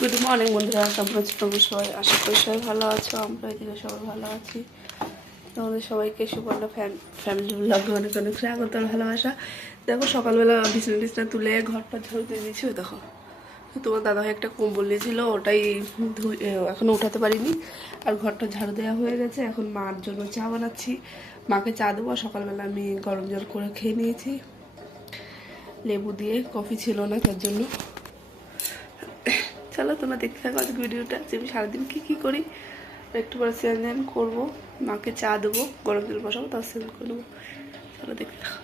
Good morning বন্ধুরা, কেমন আছো তোমরা সবাই? আশা করি সবাই ভালো আছো। আমরা এদিকে সবাই ভালো আছি। তোমাদের সবাইকে সুবর্ণ ফ্যামিলি ব্লগে অনেক অনেক স্বাগত, ভালোবাসা। দেখো সকালবেলা বিছনা তুলে ঘরটা ঝাড়ু দিয়ে দিয়েছি। দেখো তোমার দাদাভাই একটা কম্বল নিয়েছিল, ওটাই এখনো উঠাতে পারিনি। আর ঘরটা ঝাড়ু দেওয়া হয়ে গেছে। এখন মার জন্য চা বানাচ্ছি, মাকে চা দেবো। সকালবেলা আমি গরম জল করে খেয়ে নিয়েছি লেবু দিয়ে, কফি ছিল না তার জন্য। চলো তোমরা দেখতে থাকো আজকে ভিডিওটা, যে আমি সারাদিন কী করি। একটু পরে স্নান করবো, মাকে চা দেবো, গরম জল বসাবো, তার স্নান করে নেবো। চলো দেখতে থাকো।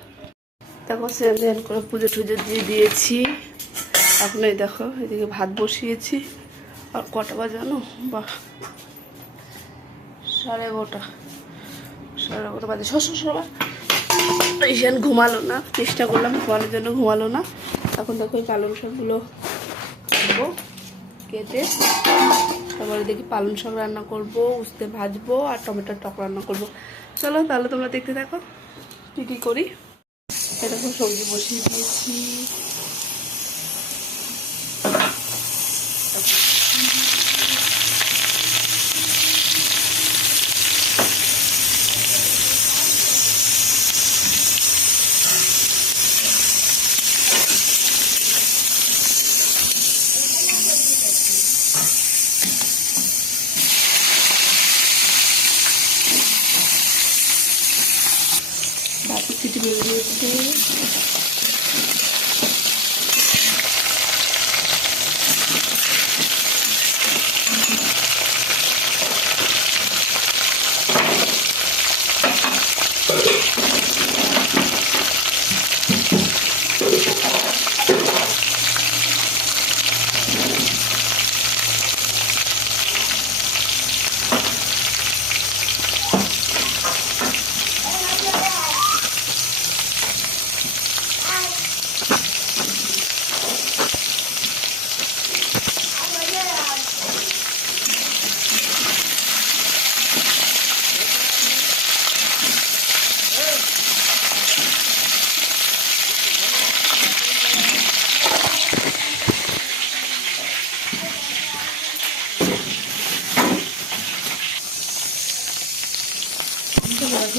দেখো স্নান করে পুজো টুজো দিয়ে দিয়েছি। এখন এই দেখো এদিকে ভাত বসিয়েছি। আর কটা বাজানো বা 11:30 বাজে। সবাই ঈশান ঘুমালো না, চেষ্টা করলাম ঘুমানোর জন্য, ঘুমালো না। এখন দেখো এই পালং শাকগুলো কাটবো কেটে, তারপরে দেখি পালং শাক রান্না করবো, উস্তে ভাজবো আর টমেটোর টক রান্না করবো। চলো তাহলে তোমরা দেখতে থাকো কী করি। এরকম সবজি বসিয়ে দিয়েছি। বাকি সিটি বেরিয়ে দিয়েছে।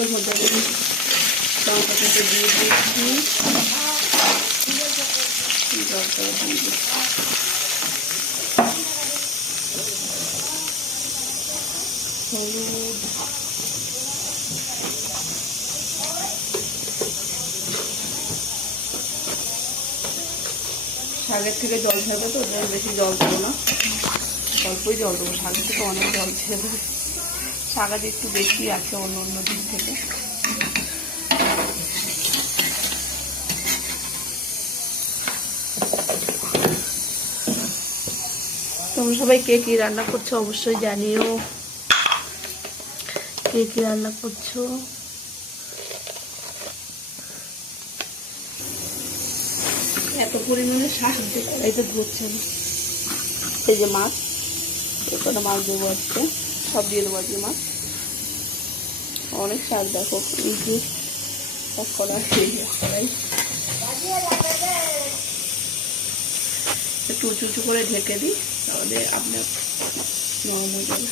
এর মধ্যে আমি লঙ্কাটাকে দিয়ে দিচ্ছি, জলটা দিয়ে দিচ্ছি, হলুদ, শাকের থেকে জল ছাড়বে, তো বেশি জল দেবো না, অল্পই জল দেবো। শাকের থেকে অনেক জল ছেড়ে দেবে, শাক একটু বেশি আছে অন্য দিক থেকে। তোমরা সবাই কে কী রান্না করছো অবশ্যই জানিও, কে কী রান্না করছো। এত পরিমাণে শাক কড়াইতে ধরছে না। এই যে মাছ, এখানে মাছ দেবো আজকে, সব দিয়ে দেবো আজকে মাছ। অনেক শাক দেখো, এই যে কড়াই একটু উঁচু উঁচু করে ঢেকে দিই, তাহলে আপনার নরম হয়ে যাবে।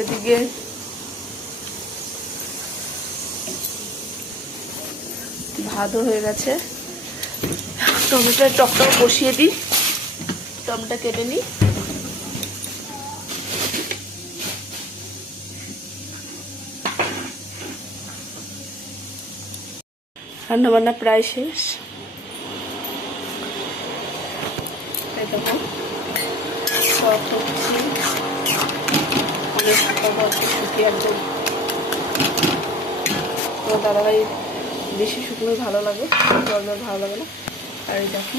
এদিকে ভাতও হয়ে গেছে, টমেটোর টকটাও বসিয়ে দিই, টমেটো কেটে নিই। রান্নাবান্না প্রায় শেষ। দেখো সব হচ্ছে অনেক শুকিয়ে একদম। তোমার দাদাভাই বেশি শুকনোই ভালো লাগে, জল ভালো লাগে না। আর এই দেখো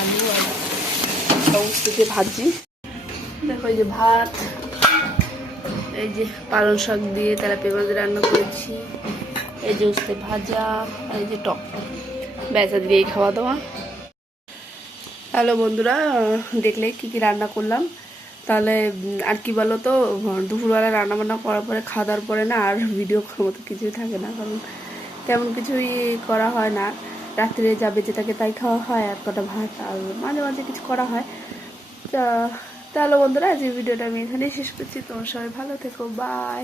আলু আর উস্তে দিয়ে ভাজি। দেখো এই যে ভাত, এই যে পালং শাক দিয়ে তেলাপিয়া মাছ রান্না করেছি, এই যে উস্তে ভাজা, আর এই যে টক। বেচা দিয়েই খাওয়া দাওয়া। হ্যালো বন্ধুরা, দেখলে কি কি রান্না করলাম। তাহলে আর কি বলো তো, দুপুরবেলা রান্না বান্না করার পরে খাওয়া দাওয়ার পরে না আর ভিডিও করার মতো কিছুই থাকে না, কারণ তেমন কিছুই করা হয় না। রাত্রে যা বেঁচে থাকে তাই খাওয়া হয়, আর কটা ভাত, আর মাঝে মাঝে কিছু করা হয়। তা তাহলে বন্ধুরা, আজকের ভিডিওটা আমি এখানেই শেষ করছি। তোমার সবাই ভালো থেকো, বাই।